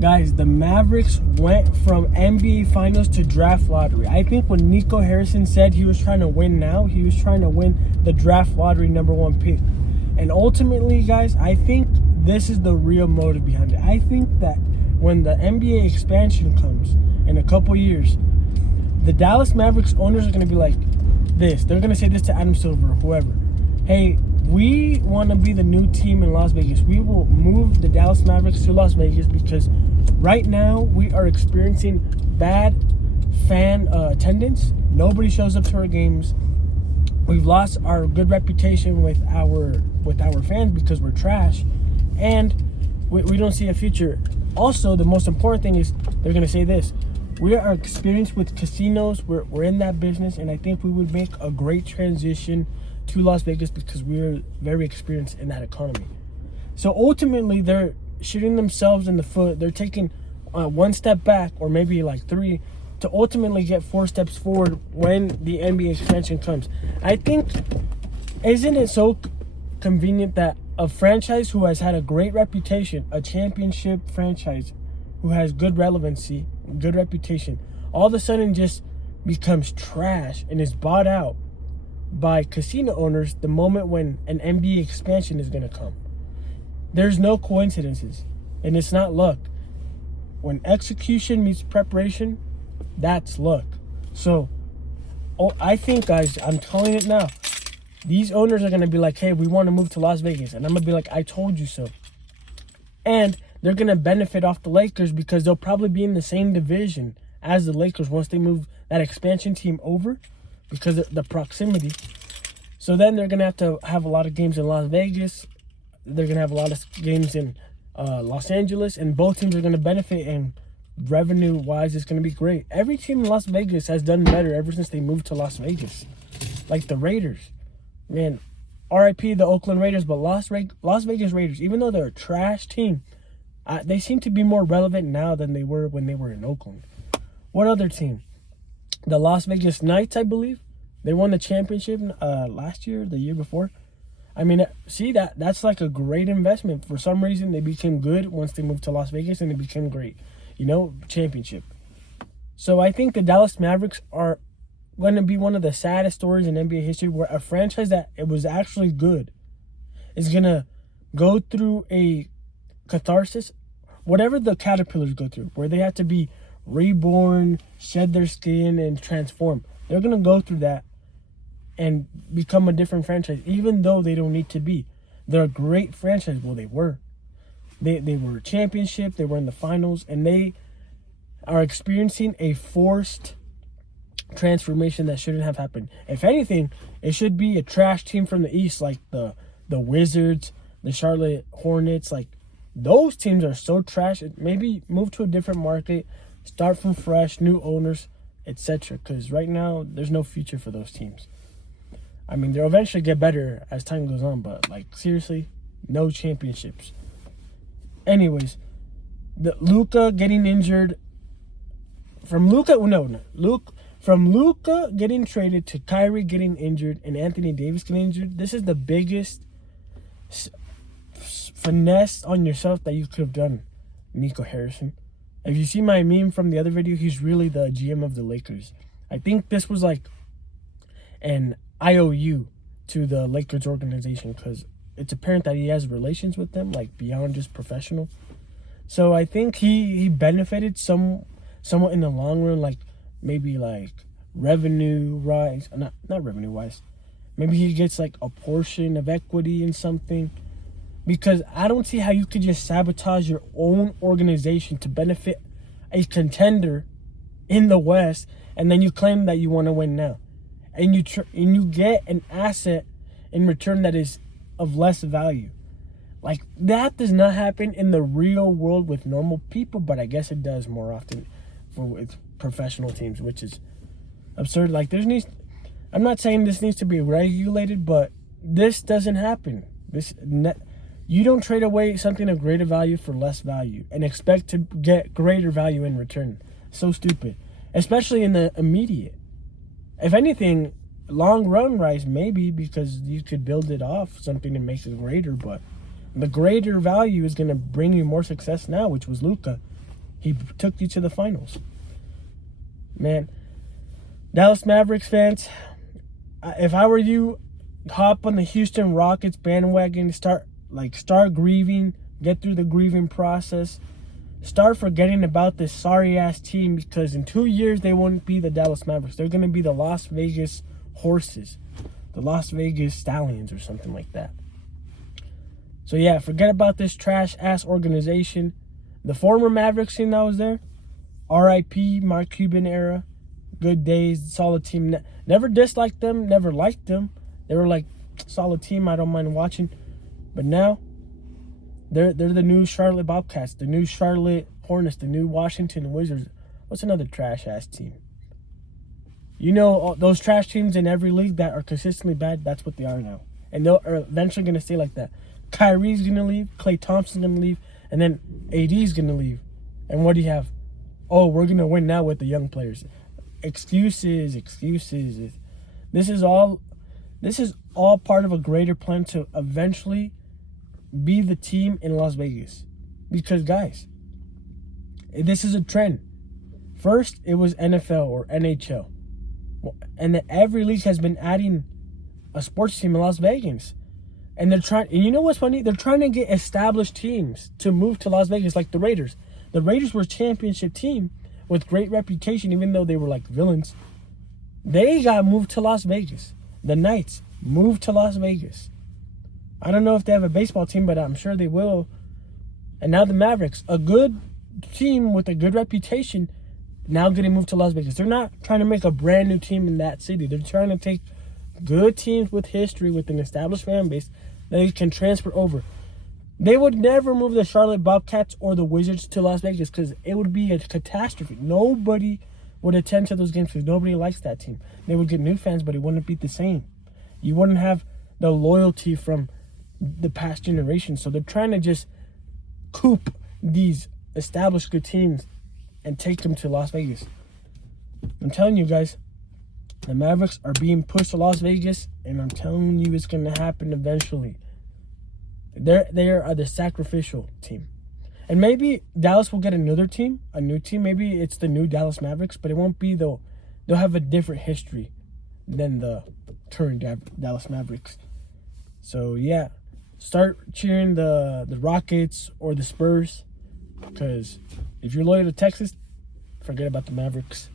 Guys, the Mavericks went from NBA Finals to draft lottery. I think when Nico Harrison said he was trying to win now, he was trying to win the draft lottery #1 pick. And ultimately, guys, I think this is the real motive behind it. I think that when the NBA expansion comes in a couple years, the Dallas Mavericks owners are going to be like this. They're going to say this to Adam Silver or whoever. Hey, we want to be the new team in Las Vegas. We will move the Dallas Mavericks to Las Vegas because right now we are experiencing bad fan attendance. Nobody shows up to our games. We've lost our good reputation with our fans because we're trash, and we don't see a future. Also, the most important thing is they're going to say this. We are experienced with casinos. We're in that business, and I think we would make a great transition to Las Vegas because we're very experienced in that economy. So ultimately, they're shooting themselves in the foot. They're taking one step back, or maybe like three, to ultimately get 4 steps forward when the NBA expansion comes. I think, isn't it so convenient that a franchise who has had a great reputation, a championship franchise who has good relevancy, good reputation, all of a sudden just becomes trash and is bought out by casino owners the moment when an NBA expansion is going to come? There's no coincidences, and it's not luck. When execution meets preparation, that's luck. So, I think, guys, I'm telling it now, these owners are going to be like, hey, we want to move to Las Vegas. And I'm going to be like, I told you so. And they're going to benefit off the Lakers because they'll probably be in the same division as the Lakers once they move that expansion team over because of the proximity. So then they're going to have a lot of games in Las Vegas. They're going to have a lot of games in Los Angeles. And both teams are going to benefit, and revenue-wise, it's going to be great. Every team in Las Vegas has done better ever since they moved to Las Vegas. Like the Raiders. Man, RIP the Oakland Raiders, but Las Vegas Raiders, even though they're a trash team, they seem to be more relevant now than they were when they were in Oakland. What other team? The Las Vegas Knights, I believe. They won the championship last year, the year before. I mean, see, that's like a great investment. For some reason, they became good once they moved to Las Vegas, and they became great. You know, championship. So I think the Dallas Mavericks are going to be one of the saddest stories in NBA history, where a franchise that it was actually good is going to go through a catharsis, whatever the caterpillars go through, where they have to be reborn, shed their skin, and transform. They're going to go through that and become a different franchise, even though they don't need to be. They're a great franchise. Well, they were. They were a championship. They were in the finals, and they are experiencing a forced transformation that shouldn't have happened. If anything, it should be a trash team from the East, like the Wizards, the Charlotte Hornets. Like, those teams are so trash. Maybe move to a different market, start from fresh, new owners, etc. Because right now, there's no future for those teams. I mean, they'll eventually get better as time goes on, but, like, seriously, no championships. Anyways, the Luka getting injured. From Luka getting traded to Kyrie getting injured and Anthony Davis getting injured, this is the biggest finesse on yourself that you could have done, Nico Harrison. If you see my meme from the other video, he's really the GM of the Lakers. I think this was like an IOU to the Lakers organization because it's apparent that he has relations with them, like beyond just professional. So I think he benefited somewhat in the long run, like maybe like revenue rise, not revenue wise. Maybe he gets like a portion of equity in something, because I don't see how you could just sabotage your own organization to benefit a contender in the West, and then you claim that you want to win now, and you get an asset in return that is of less value. Like, that does not happen in the real world with normal people, but I guess it does more often with professional teams, which is absurd. Like, I'm not saying this needs to be regulated, but this doesn't happen. You don't trade away something of greater value for less value and expect to get greater value in return. So stupid, especially in the immediate. If anything, long run rise maybe, because you could build it off something and make it greater, but the greater value is going to bring you more success now, which was Luka. He took you to the finals. Man, Dallas Mavericks fans, if I were you, hop on the Houston Rockets bandwagon, start grieving, get through the grieving process. Start forgetting about this sorry-ass team, because in 2 years, they won't be the Dallas Mavericks. They're going to be the Las Vegas Horses, the Las Vegas Stallions or something like that. So, yeah, forget about this trash-ass organization. The former Mavericks team that was there, R.I.P. Mark Cuban era, good days, solid team. Never disliked them, never liked them. They were like, solid team, I don't mind watching. But now, They're the new Charlotte Bobcats, the new Charlotte Hornets, the new Washington Wizards. What's another trash-ass team? You know, those trash teams in every league that are consistently bad, that's what they are now. And they're eventually going to stay like that. Kyrie's going to leave, Klay Thompson's going to leave, and then AD's going to leave. And what do you have? Oh, we're going to win now with the young players. Excuses. This is all part of a greater plan to eventually be the team in Las Vegas. Because, guys, this is a trend. First, it was NFL or NHL. And then every league has been adding a sports team in Las Vegas. And they're trying, and you know what's funny? They're trying to get established teams to move to Las Vegas, like the Raiders. The Raiders were a championship team with great reputation, even though they were like villains. They got moved to Las Vegas. The Knights moved to Las Vegas. I don't know if they have a baseball team, but I'm sure they will. And now the Mavericks, a good team with a good reputation, now getting moved to Las Vegas. They're not trying to make a brand new team in that city. They're trying to take good teams with history, with an established fan base, that they can transfer over. They would never move the Charlotte Bobcats or the Wizards to Las Vegas because it would be a catastrophe. Nobody would attend to those games because nobody likes that team. They would get new fans, but it wouldn't be the same. You wouldn't have the loyalty from the past generation. So they're trying to just coop these established good teams and take them to Las Vegas. I'm telling you guys, the Mavericks are being pushed to Las Vegas, and I'm telling you it's going to happen eventually. They are the sacrificial team. And maybe Dallas will get another team, a new team. Maybe it's the new Dallas Mavericks, but it won't be they'll have a different history than the current Dallas Mavericks. So yeah, start cheering the Rockets or the Spurs, because if you're loyal to Texas, forget about the Mavericks.